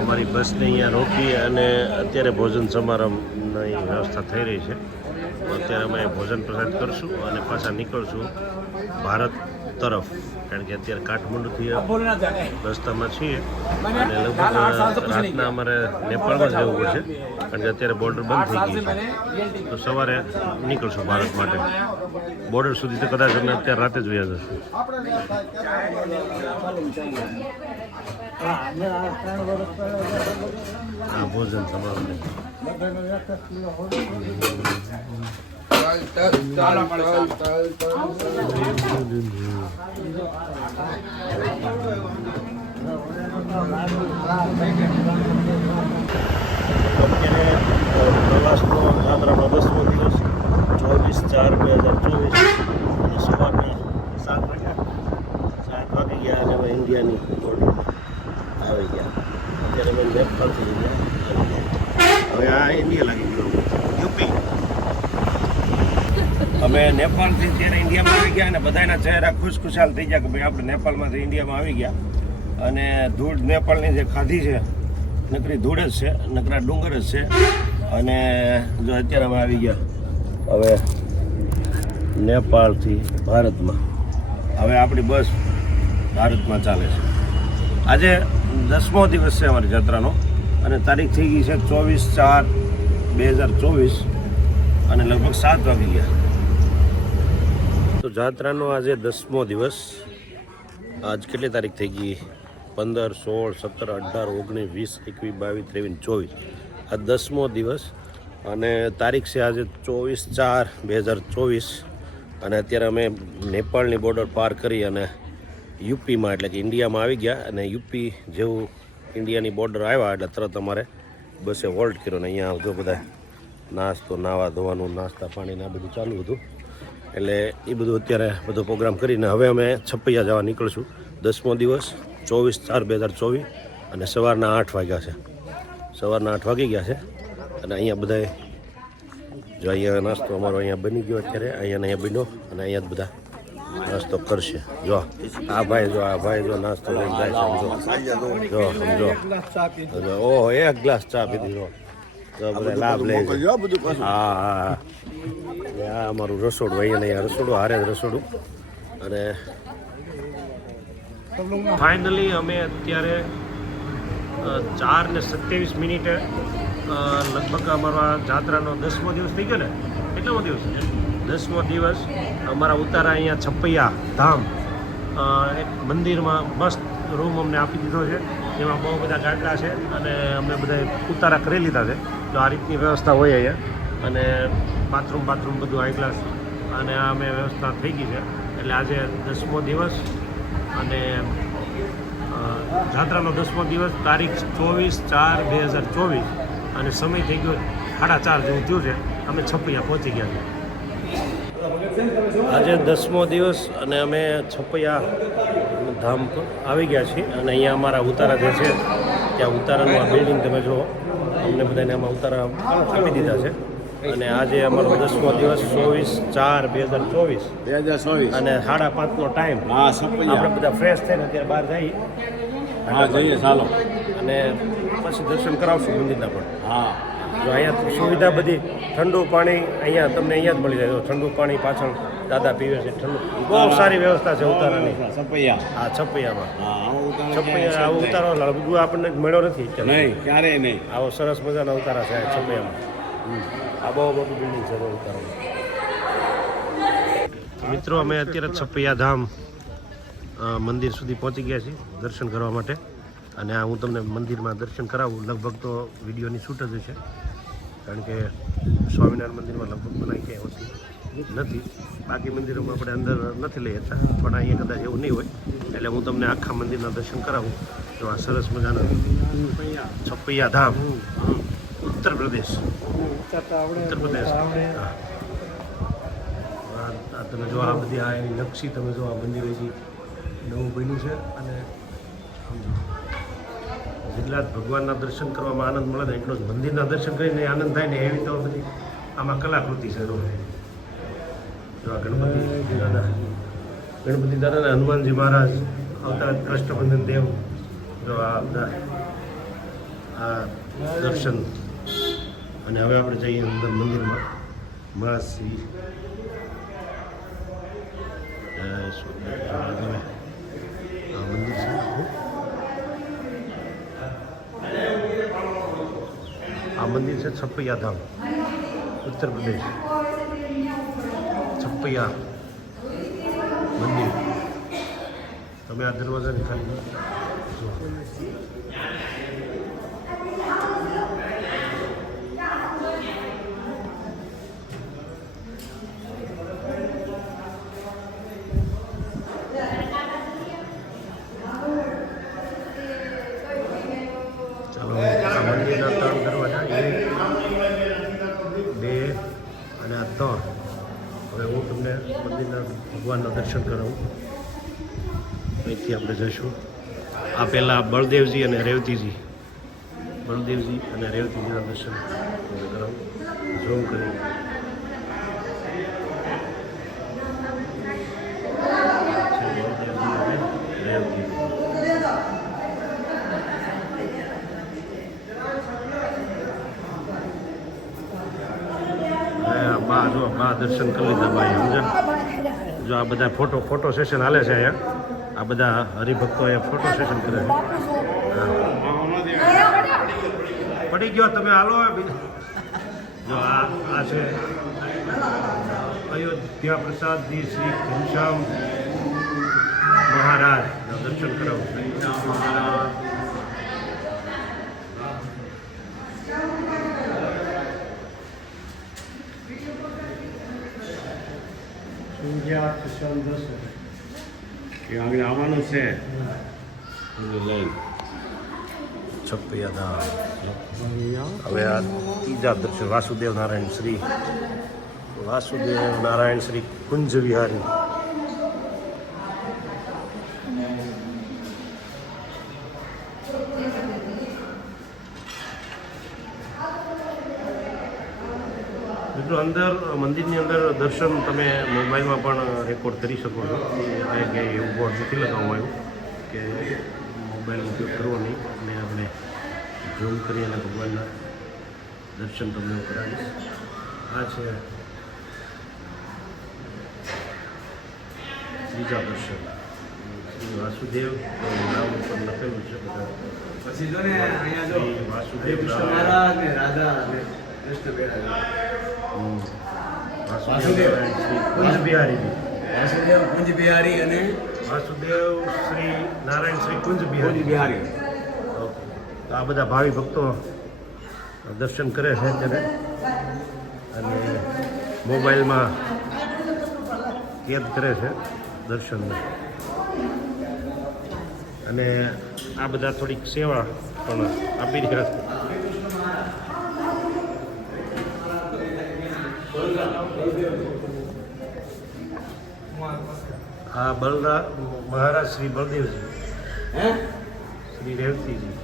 અમારી બસને અહીંયા રોકી અને અત્યારે ભોજન સમારંભની વ્યવસ્થા થઈ રહી છે. અત્યારે અમે ભોજન પ્રસાદ કરશું અને પાછા નીકળશું ભારત તરફ, કારણ કે અત્યારે કાઠમંડુથી રસ્તામાં છીએ અને લગભગ રાતના અમારે નેપાળમાં જવું પડશે કારણ કે અત્યારે બોર્ડર બંધ થઈ ગઈ છે. તો સવારે નીકળશું ભારત માટે. બોર્ડર સુધી તો કદાચ અમે અત્યારે રાતે જ વયા જશું. આ ભોજન સમારંભ પ્રવાસનો જાત્રાનો 10મો દિવસ 24/4/2024 અને સવારના 7 વાગી ગયા અને અમે ઇન્ડિયાની બોર્ડર આવી ગયા. અત્યારે અમે નેપાળથી હવે આ ઇન્ડિયા લાગી ગયો યુપી. અમે નેપાળથી જ્યારે ઇન્ડિયામાં આવી ગયા અને બધાના ચહેરા ખુશખુશાલ થઈ ગયા કે ભાઈ આપણે નેપાળમાંથી ઇન્ડિયામાં આવી ગયા. અને ધૂળ નેપાળની જે ખાધી છે નકરી ધૂળ જ છે, નકરા ડુંગર જ છે. અને જો અત્યારે અમે આવી ગયા હવે નેપાળથી ભારતમાં. હવે આપણી બસ ભારતમાં ચાલે છે. આજે 10મો દિવસ છે અમારી જાત્રાનો અને તારીખ થઈ ગઈ છે 24/4/2024 અને લગભગ 7 વાગી ગયા. તો જાત્રાનો આજે 10મો દિવસ. આજ કેટલી તારીખ થઈ ગઈ? 15, 16, 17, 18, 19, 20, 21, 22, 23, 24. આ 10મો દિવસ અને તારીખ છે આજે 24/4/2024 અને અત્યારે અમે નેપાળની બોર્ડર પાર કરી અને યુપીમાં એટલે કે ઇન્ડિયામાં આવી ગયા. અને યુપી જેવું ઇન્ડિયાની બોર્ડર આવ્યા એટલે તરત અમારે બસે હોલ્ટ કર્યો ને અહીંયા જો બધા નાસ્તો, નાવા ધોવાનું, નાસ્તા પાણીને આ બધું ચાલુ હતું. એટલે એ બધું અત્યારે બધો પ્રોગ્રામ કરીને હવે અમે છપૈયા જવા નીકળશું. 10મો દિવસ 24/4/2024 અને સવારના 8 વાગ્યા છે. સવારના 8 વાગી ગયા છે અને અહીંયા બધાએ જો અહીંયા નાસ્તો અમારો અહીંયા બની ગયો અત્યારે અહીંયા બન્યો અને અહીંયા જ બધા નાસ્તો કરશે. જો આ ભાઈ જો નાસ્તો લઈને જાય છે. સમજો ઓહો 1 ગ્લાસ ચા પીધી. જો બધા લાભ લે છે. હા આ અમારું રસોડું અહીંયા રસોડું હારે જ રસોડું. અને ફાઇનલી અમે અત્યારે 4:27 લગભગ અમારો આ જાત્રાનો 10મો દિવસ થઈ ગયો ને. કેટલામો દિવસ? 10મો દિવસ. અમારા ઉતારા અહીંયા છપૈયા ધામ એક મંદિરમાં મસ્ત રૂમ અમને આપી દીધો છે. જેમાં બહુ બધા ગાડલા છે અને અમે બધા ઉતારા કરી લીધા છે. તો આ રીતની વ્યવસ્થા હોય અહીંયા અને બાથરૂમ બધું હાઈ ક્લાસ અને આ અમે વ્યવસ્થા થઈ ગઈ છે. એટલે આજે 10મો દિવસ અને જાત્રાનો 10મો દિવસ, તારીખ 24/4/2024 અને સમય થઈ ગયો 4:30 જેવું થયું છે. અમે છપૈયા પહોંચી ગયા છીએ. આજે 10મો દિવસ અને અમે છપૈયા ધામ પર આવી ગયા છીએ અને અહીંયા અમારા ઉતારા જે છે ત્યાં ઉતારાનું આ બિલ્ડિંગ તમે જુઓ. અમને બધાને આમાં ઉતારા આપી દીધા છે અને આજે અમારો 10મો દિવસ 24/4/2024 અને 5:30નો ટાઈમ. આપણે બધા ફ્રેશ થઈને અત્યારે બહાર જઈએ. જઈએ ચાલો. અને પછી દર્શન કરાવશું મંદિરના પણ. હા જો અહીંયા સુવિધા બધી ઠંડુ પાણી અહીંયા તમને અહીંયા જ મળી જાય. ઠંડુ પાણી પાછળ દાદા પીવે છે. ઠંડુ બહુ સારી વ્યવસ્થા છે ઉતારાની. હા છપૈયામાં છપૈયા આવો ઉતારો લગભગ આપણને મળ્યો નથી નહીં, ક્યારેય નહીં. આવો સરસ મજાના ઉતારા છે છપૈયામાં. આ બહુ મોટું બિલ્ડિંગ છે ઉતારામાં. મિત્રો અમે અત્યારે છપૈયા ધામ મંદિર સુધી પહોંચી ગયા છીએ દર્શન કરવા માટે. અને આ હું તમને મંદિરમાં દર્શન કરાવું. લગભગ તો વિડીયોની શૂટ જ છે કારણ કે સ્વામિનારાયણ મંદિરમાં લગભગ બનાવી ક્યાંય હોતી નથી. બાકી મંદિરોમાં આપણે અંદર નથી લઈ જતા પણ અહીંયા કદાચ એવું નહીં હોય. એટલે હું તમને આખા મંદિરના દર્શન કરાવું. તો આ સરસ મજાના છપૈયા ધામ ઉત્તર પ્રદેશ. આ તમે જો આ બધી આ એની નકશી તમે જો આ મંદિર હજી નવું બન્યું છે. અને જેટલા ભગવાનના દર્શન કરવામાં આનંદ મળે ને એટલો જ મંદિરના દર્શન કરીને આનંદ થાય ને એવી તો બધી આમાં કલાકૃતિ છે. જો આ ગણપતિ દાદા અને હનુમાનજી મહારાજ અવતાર કૃષ્ણબંધન દેવ. જો આ બધા આ દર્શન. અને હવે આપણે જઈએ અંદર મંદિરમાં. મહાશ્રી આ મંદિર છે. આ મંદિર છે છપૈયા ધામ ઉત્તર પ્રદેશ. છપૈયા મંદિર. તમે આ દરવાજાની ખાલી ચાલો. આ મંદિરના 3 દરવાજા, 1, 2 અને આ 3. હવે હું તમને મંદિરના ભગવાનના દર્શન કરાવું. અહીંથી આપણે જઈશું. આ પહેલાં બળદેવજી અને રેવતીજીના દર્શન કરાવું. ઝૂમ કરી બા દર્શન કરી લીધા ભાઈ. સમજા જો આ બધા ફોટો સેશન હાલે છે અહીંયા. આ બધા હરિભક્તો અહીંયા ફોટો સેશન કરે છે. પડી ગયો તમે હાલો. જો આ છે અયોધ્યા પ્રસાદજી શ્રી ઘનશ્યામ મહારાજના દર્શન કરાવું. આગળ આવવાનું છે. છપૈયા ધામ. હવે આ ત્રીજા દર્શન વાસુદેવ નારાયણ શ્રી કુંજ વિહારી. મિત્રો અંદર મંદિરની અંદર દર્શન તમે મોબાઈલમાં પણ રેકોર્ડ કરી શકો છો. અહીંયા ક્યાંય એવું બોર્ડ નથી લગાવવામાં આવ્યું કે મોબાઈલનો ઉપયોગ કરવો નહીં, અને આપણે ઝૂમ કરી અને ભગવાનના દર્શન તમને હું કરાવીશ. આ છે બીજા દર્શન. શ્રી વાસુદેવ નામ ઉપર લખેલું છે બધા. પછી જો ને અહીંયા જો શ્રી વાસુદેવ કૃષ્ણ મહારાજ ને રાધા અને કૃષ્ણ બિરાજ. વાસુદેવ શ્રી કુંજ બિહારીજી. વાસુદેવ કુંજ બિહારી અને વાસુદેવ શ્રી નારાયણ શ્રી કુંજ કુંજ બિહારી. બિહારી. તો આ બધા ભાવિ ભક્તો દર્શન કરે છે અત્યારે, અને મોબાઈલમાં કેદ કરે છે દર્શનને. અને આ બધા થોડીક સેવા પણ આપી રહ્યા છે. આ બલરામ મહારાજ શ્રી બળદેવજી, શ્રી રેવતીજી.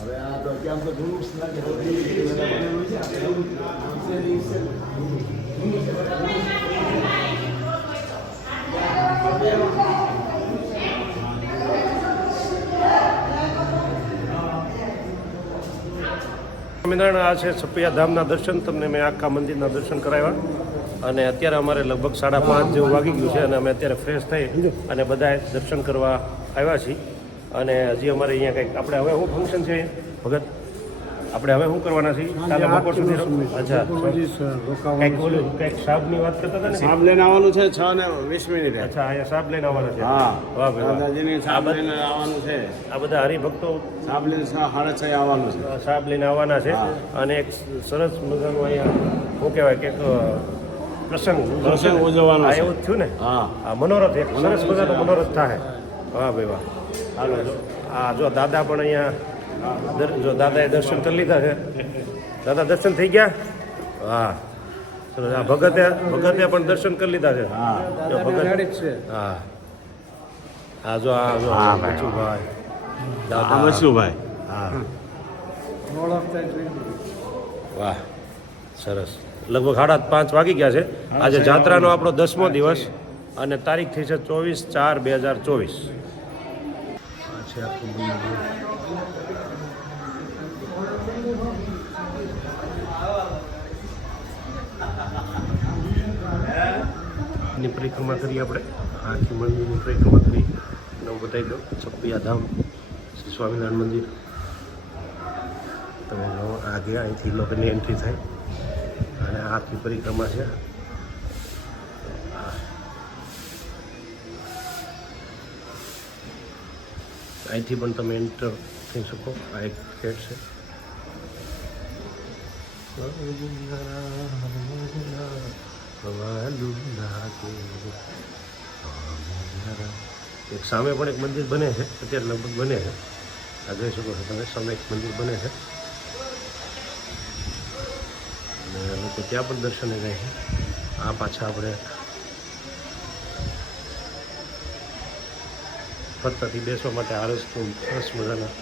હવે આ તો કેમ તો જૂનું લાગે. સ્વામિનારાયણ, આ છે છપૈયા ધામના દર્શન. તમને મેં આખા મંદિરના દર્શન કરાવ્યા, અને અત્યારે અમારે લગભગ 5:30 જેવું વાગી ગયું છે, અને અમે અત્યારે ફ્રેશ થઈ અને બધાએ દર્શન કરવા આવ્યા છીએ. અને હજી અમારે અહીંયા કંઈક આપણે હવે શું ફંક્શન છે ભગત? આપણે હવે શું કરવાના છીએ? કાલે બપોર સુધી. અચ્છા, કંઈક બોલ્યું, કંઈક સાહેબની વાત કરતા હતા ને? સાહેબ લઈને આવવાનું છે 6:20 મિનિટે. અચ્છા, અહીંયા સાહેબ લઈને આવવાના છે. હા, વાહ ભાઈ વાહ. દાદાજીને સાહેબ લઈને આવવાનું છે. આ બધા હરિભક્તો સાહેબ લઈને 6:30 આવવાનું છે. સાહેબ લઈને આવવાના છે. અને એક સરસ મજાનું અહીંયા શું કહેવાય કે પ્રસંગ ઉજવવાનો હા, છે. એવું જ થયું ને? હા, આ મનોરથ, એક સરસ મજાનો મનોરથ થાય. વાહ ભાઈ વાહ. હાલો, આ જો દાદા પણ અહીંયા જો દાદાએ દર્શન કરી લીધા છે. દાદા દર્શન થઈ ગયા? હા, સરસ. આ ભગતે પણ દર્શન કરી લીધા છે. જો ભગત, હા હા, જો આ જો બચુભાઈ દાદા મસુભાઈ. હા, વાહ, સરસ. લગભગ 5:30 વાગી ગયા છે. આજે જાત્રાનો આપણો 10મો દિવસ, અને તારીખ થઈ છે 24/4/2024. આ છે આખું મંદિર. ની પરિક્રમા કરી આપણે, આખી મંદિરની પરિક્રમા કરી અને હું બતાવી દઉં. છપૈયા ધામ શ્રી સ્વામિનારાયણ મંદિર. તમે જો આગે અહીંથી લોકોની એન્ટ્રી થાય, અને આખી પરિક્રમા છે. અહીંથી પણ તમે એન્ટર થઈ શકો. આ એક ગેટ છે. એક સામે પણ એક મંદિર બને છે, અત્યારે લગભગ બને છે. આ જોઈ શકો છો તમે, સામે એક મંદિર બને છે, અને લોકો ત્યાં પણ દર્શને જાય છે. આ પાછા આપણે ફરતાથી બેસવા માટે આરસ સરસ મજાના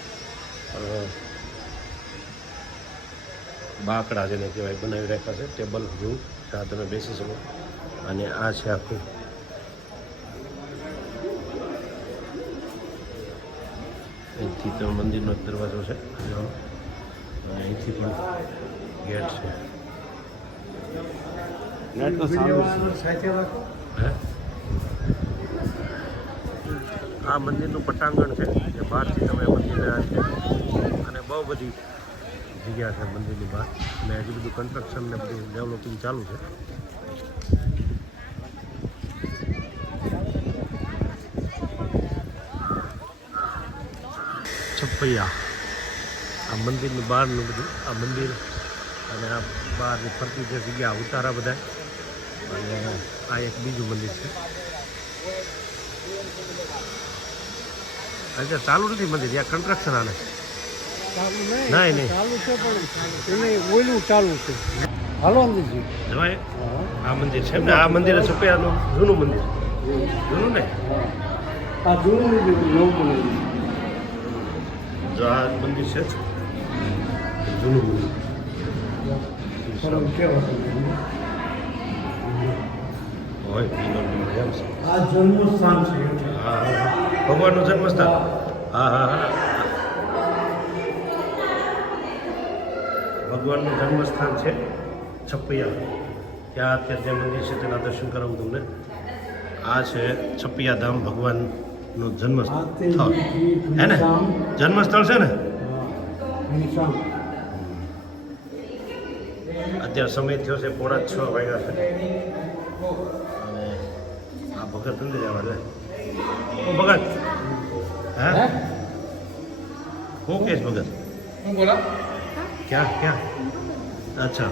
બાકડા જેને કહેવાય બનાવી રાખ્યા છે, ટેબલ જેવું, ત્યાં તમે બેસી શકો. અને આ છે આખું અહીંથી તો મંદિરનો એક દરવાજો છે, અને અહીંથી પણ ગેટ છે. નેટ તો સારું હે? આ મંદિરનું પટાંગણ છે, જે બહારથી તમે મંદિરને આ રીતે, અને બહુ બધી જગ્યા છે મંદિરની બહાર, અને હજી બધું કન્સ્ટ્રક્શન ને બધું ડેવલપિંગ ચાલુ છે. છપૈયા, આ મંદિરની બહારનું બધું, આ મંદિર અને આ બહારની ફરતી જે જગ્યા ઉતારા બધા, અને આ એક બીજું મંદિર છે. અત્યારે ચાલુ નથી મંદિર, ત્યાં કન્સ્ટ્રક્શન આને નહીં નહીં હાલો અંદરજી. જવાય. આ મંદિર છે ને, આ મંદિર છપૈયાનું જૂનું મંદિર, જૂનું ને. આ જૂનું મંદિર, નવું મંદિર. જો આ મંદિર છે જૂનું મંદિર, હોય પીનો એમ છે આ જન્મસ્થાન છે હા હા ભગવાનનું જન્મસ્થાન હા હા હા ભગવાનનું જન્મસ્થાન છે છપૈયા ત્યાં અત્યારે જે મંદિર છે તેના દર્શન કરાવું તમને આ છે છપૈયા ધામ ભગવાનનું જન્મસ્થળ હે ને જન્મસ્થળ છે ને અત્યારે સમય થયો છે 5:30 વાગ્યા છે અને આ ભગત અંદર જવા દે ઓ ભગત હે હું કેસ ભગત ક્યાં ક્યાં અચ્છા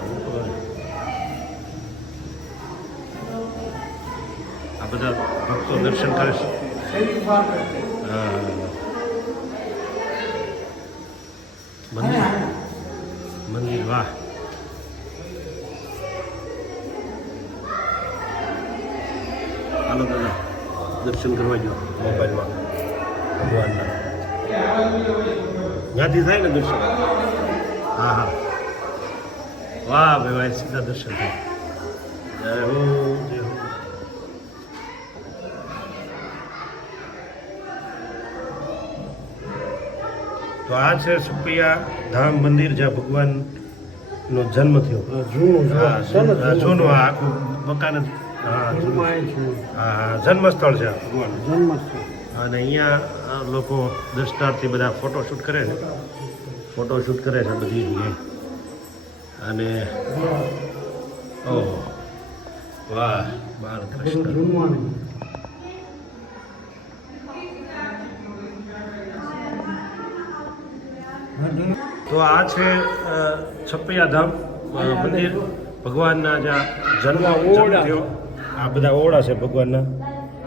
આ બધા ભક્તો દર્શન કરે છે હા મંદિર વાહ હાલો દાદા દર્શન કરવા જો મોબાઈલમાં ભગવાનના ત્યાંથી થાય ને દર્શન હા હા વાહ ભાઈ ભાઈ સીધા દર્શન થાય જય હો જય હો તો આ છે છપૈયા ધામ મંદિર જ્યાં ભગવાનનો જન્મ થયો હા જૂનું આ આખું મકાન જ હા જન્મસ્થળ છે ભગવાન અને અહીંયા લોકો દર્શનાર્થી બધા ફોટોશૂટ કરે છે ફોટોશૂટ કરે છે બધી જગ્યાએ અને ઓહ વાહ બાલકૃષ્ણ તો આ છે છપૈયા ધામ મંદિર ભગવાનના જ્યાં જન્મ થયો આ બધા ઓરડા છે ભગવાનના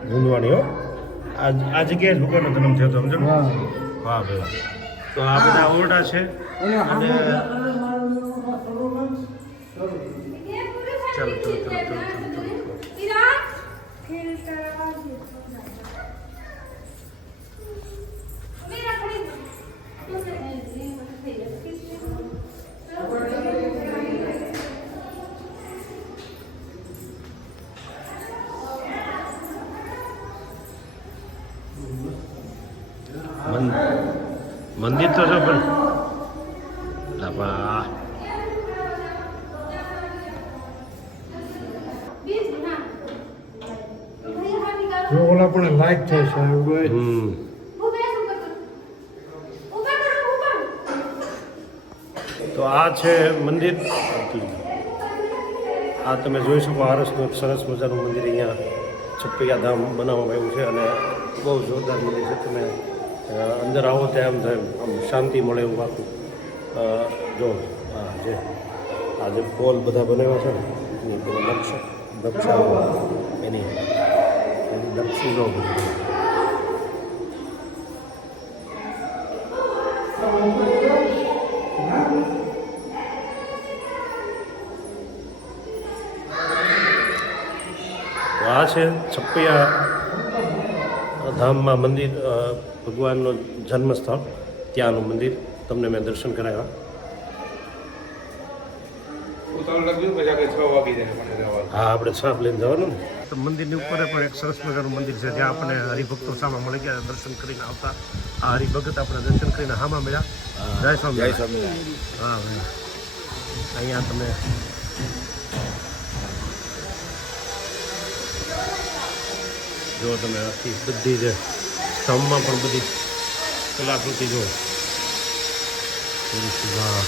ઝૂંડવાણીઓ આ જગ્યાએ જ ભગવાનનો જન્મ થયો હતો સમજો વાહ ભાઈ તો આ બધા ઓરડા છે અને ચાલો ચાલો ચાલો મંદિર તો છે પણ લાપા ઓલા પણ લાઈટ થાય છે તો આ છે મંદિર આ તમે જોઈ શકો આરસનું એક સરસ મજાનું મંદિર અહીંયા છપૈયા ધામ બનાવવામાં આવ્યું છે અને બહુ જોરદાર મંદિર છે તમે અંદર આવો ત્યાં એમ થાય આમ શાંતિ મળે એવું આખું જો હા આ જે પોલ બધા બનાવ્યા છે ને એની પેલો નકશા એની દક્ષિણો બધું આ છે છપૈયા ધામમાં મંદિર ભગવાનનું જન્મસ્થળ ત્યાંનું મંદિર તમને મેં દર્શન કરાવ્યા હા આપણે છાપ લઈને જવાનું ને તો મંદિરની ઉપર પણ એક સરસ મજાનું મંદિર છે જ્યાં આપણે હરિભક્તો સામે મળી ગયા દર્શન કરીને આવતા આ હરિભગત આપણે દર્શન કરીને હામાં મળ્યા જય સ્વામી જય સ્વામી હા ભાઈ અહીંયા તમે જો તમે આખી બધી જે સ્તંભમાં પણ બધી કલાકૃતિ જો વાહ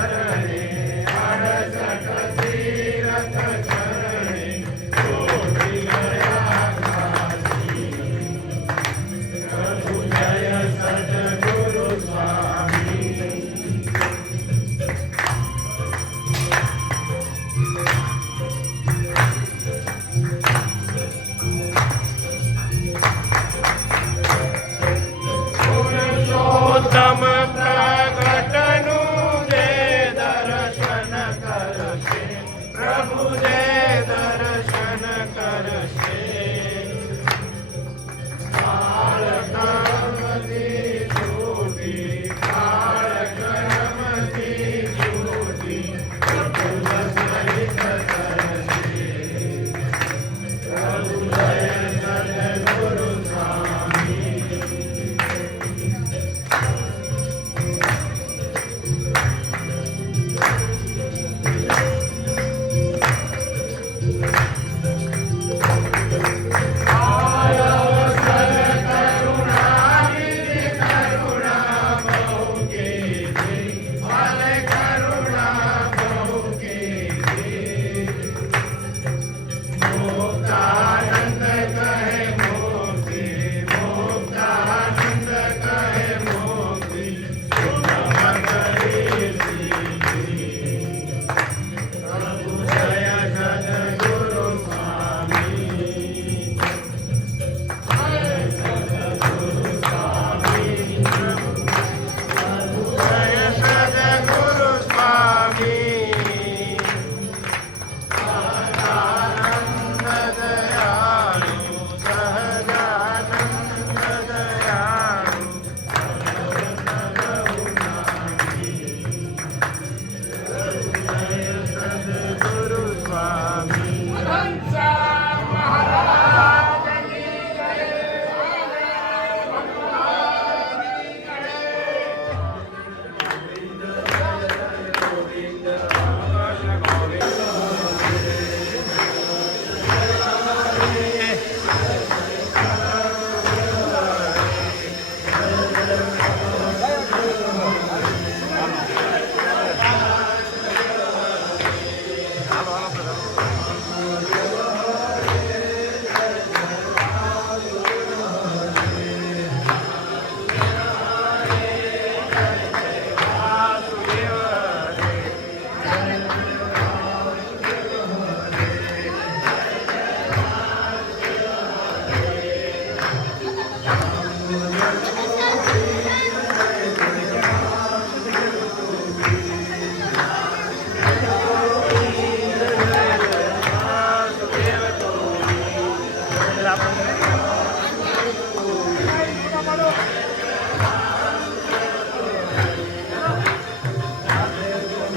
है